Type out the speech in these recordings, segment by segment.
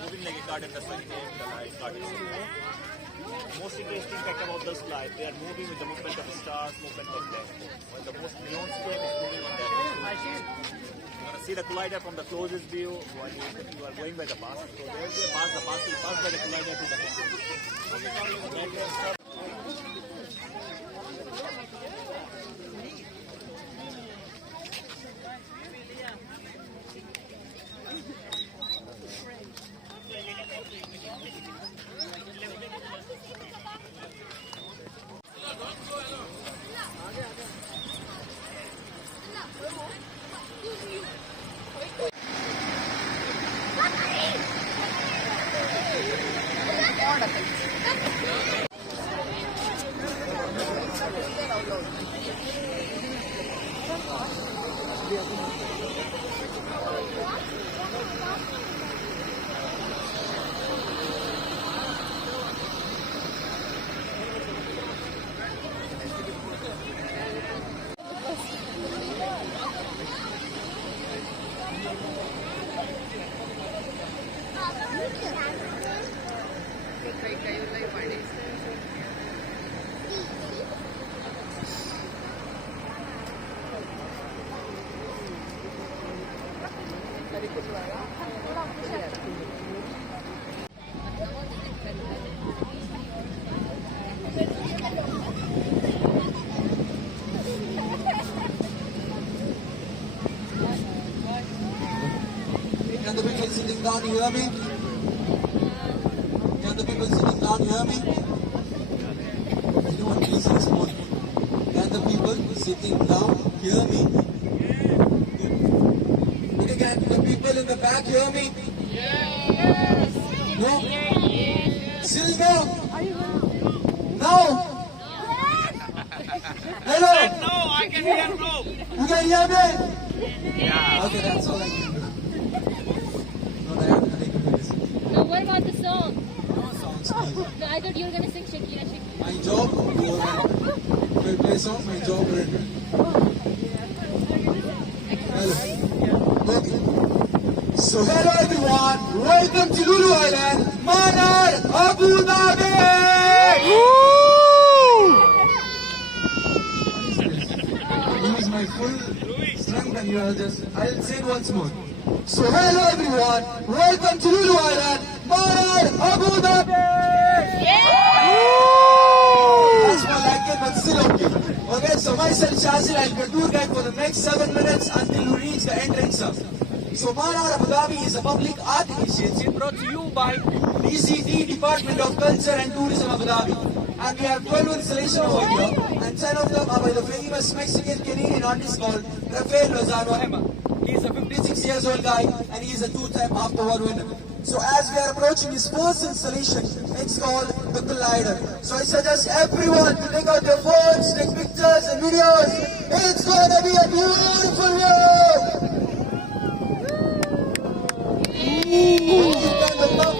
moving like a garden, that's why we named the light garden. Most interesting fact about this light, they are moving with the movement of stars, movement of them. When the most neon square is moving on that. You're going to see the collider from the closest view while you are going by the bus. So there is a bus, the bus will pass by the collider to the next. Can the people sitting down hear me? Can the people sitting down hear me? Anyone please respond. Can the people sitting down hear me? Okay, can the people in the back hear me? Yes. No? Still no? No? Hello? No, I can hear no. You can hear me? Yeah. Okay, that's all I can do. No, what about the song? No songs, please. No, I thought you were gonna sing Shakira, Shakira. My job will play song, my job will Okay. So hello everyone, welcome to Lulu Island, Manar, Abu Dhabi! Use my full strength and I'll say it once more. So hello everyone, welcome to Lulu Island, Manar, Abu Dhabi! That's more like it, but still okay. Okay, so myself, Shazil, I'll be a tour guide for the next 7 minutes until we reach the entrance hub. So Manar Abu Dhabi is a public art initiative brought to you by DCT, Department of Culture and Tourism Abu Dhabi. And we have 12 installations over here, and 10 of them are by the famous Mexican-Canadian artist called Rafael Lozano Hema. He is a 56 years old guy, and he is a 2-time BAFTA Award winner. So as we are approaching his first installation, it's called The Collider. So I suggest everyone to take out their phones, take pictures and videos. It's going to be a beautiful view!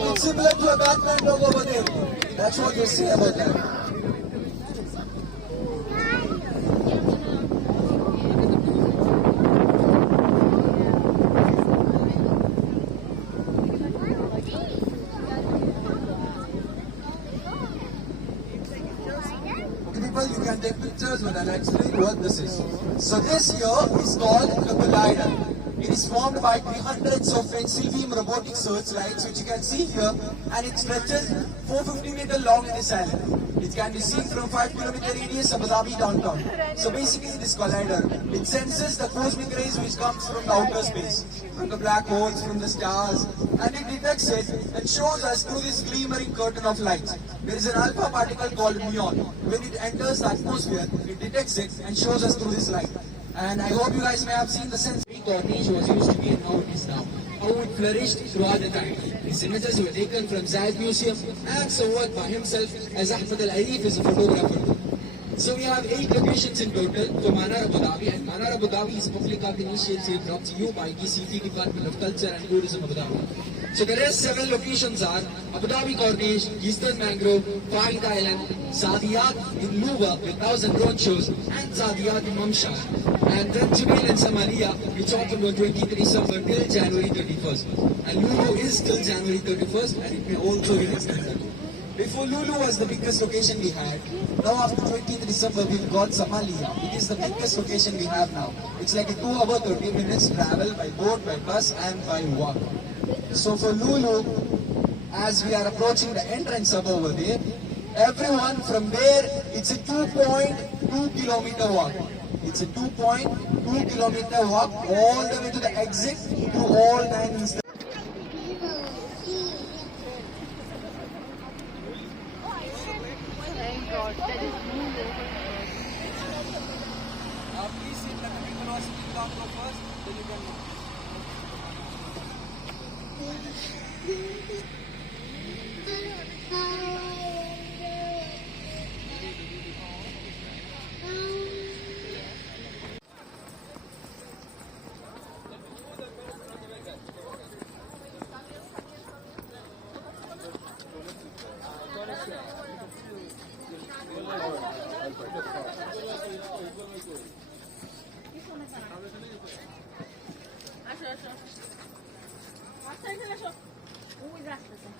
It's similar to a Batman logo over there. That's what you see about that. People, you can take pictures, but I'll explain what this is. So this here is called the Collider. It is formed by 300s of pencil beam robotic searchlights, which you can see here, and it stretches 450 meters long in this island. It can be seen from 5-kilometer radius of Abu Dhabi downtown. So basically this collider, it senses the cosmic rays which comes from the outer space, from the black holes, from the stars, and it detects it and shows us through this glimmering curtain of light. There is an alpha particle called muon. When it enters the atmosphere, it detects it and shows us through this light. And I hope you guys may have seen the sense Corniche was used to be and how it is now. How it flourished throughout the time. These images were taken from Zayed Museum and so worked by himself as Ahmed Al-Arif is a photographer. So we have 8 locations in total for Manar Abu Dhabi, and Manar Abu Dhabi is a public art initiative brought to you by DCT, Department of Culture and Tourism Abu Dhabi. So the rest 7 locations are Abu Dhabi Corniche, Eastern Mangrove, Farid Island, Zadiyat in Luwa with 1000 drone shows, and Zadiyat in Mamshar. And then Jubail and Somalia, which opened on 23 December till January 31st. And Lulu is till January 31st, and it may also be extended. Before Lulu was the biggest location we had. Now after 20th December we've got Somalia. It is the biggest location we have now. It's like a 2-hour 30 minutes travel by boat, by bus and by walk. So for Lulu, as we are approaching the entrance hub over there, everyone from there, it's a 2.2 kilometer walk. It's a 2.2 kilometer walk all the way to the exit to all 9 instances. Thank God, that is moving. Please sit like the people are sitting down first, then you can আসো আসো আসো আসো আসো ওই রাস্তাতে